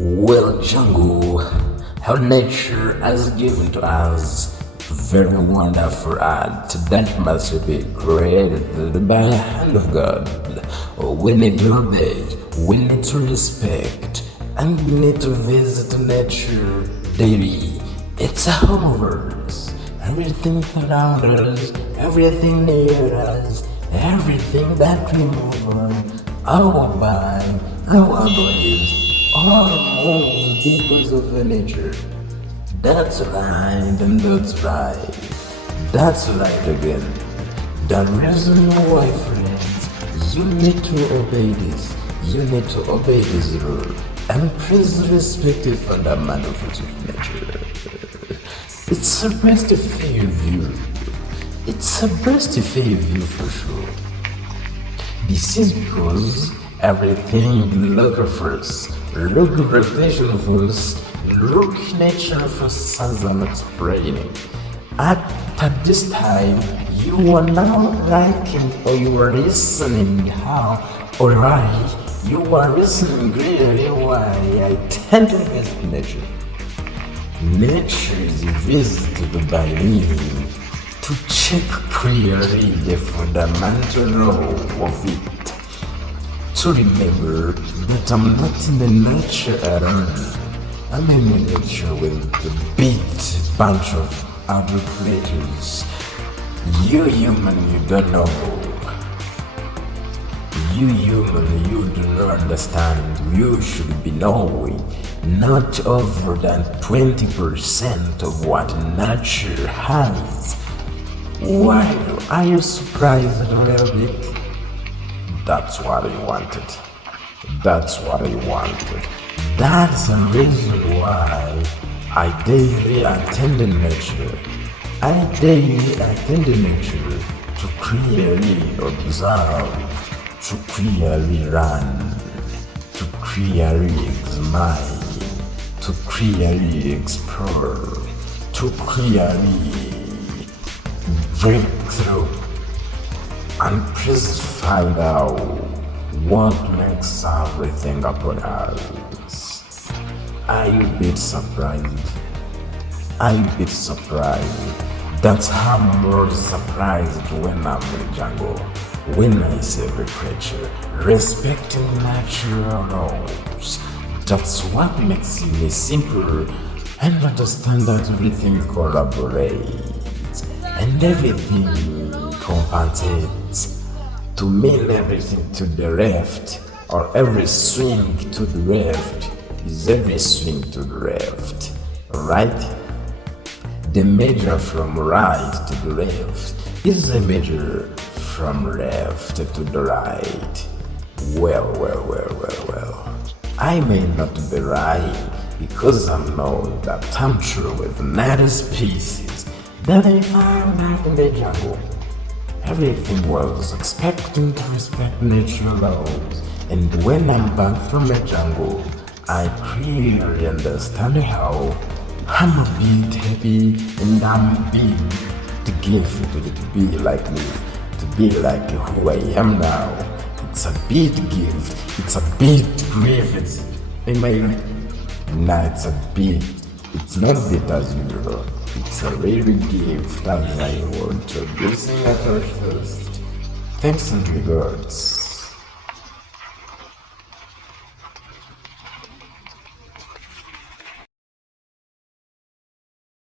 Well, jungle, how nature has given to us very wonderful art that must be created by the hand of God. We need to obey, we need to respect, and we need to visit nature daily. It's a home of ours. Everything around us, everything near us, everything that we move on, our mind, our bodies, all moves because of the nature. That's right, and that's right. That's right again. The reason why, friends, you need to obey this. You need to obey this rule. And please respect the fundamentals of nature. It's supposed to feel you. It's supposed to feel you for sure. This is because everything look first, look reputation first, look nature first as I'm explaining. At this time, you are now liking or you are listening how, alright, you are listening really why I tend to visit nature. Nature is visited by me to check clearly the fundamental role of it. To remember that I'm not in the nature at all. I'm in the nature with a big bunch of other creatures. You human, you don't know. You human, you do not understand. You should be knowing not over than 20% of what nature has. Why are you surprised a little bit? That's what I wanted. That's what I wanted. That's the reason why I daily attend nature. I daily attend nature to clearly observe, to clearly run, to clearly examine, to clearly explore, to clearly break through, and please find out what makes everything upon us. Are you a bit surprised? Are you a bit surprised? That's how I'm more surprised when I'm in the jungle. When I see every creature respecting natural laws, that's what makes me simple and understand that everything collaborates and everything compensates to mean everything to the left, or every swing to the left is every swing to the left, right? The measure from right to the left is the measure from left to the right. Well. I may not be right because I know that I'm true with native species that I found out in the jungle. Everything was expecting to respect natural laws, and when I'm back from the jungle, I clearly understand how I'm a bit happy and I'm a bit to give to be like me, to be like who I am now. It's a big gift, it's a big grievance. Am I right? Nah, it's not a bit as usual. It's a really gift as I want to be sing at our first. Thanks to the gods.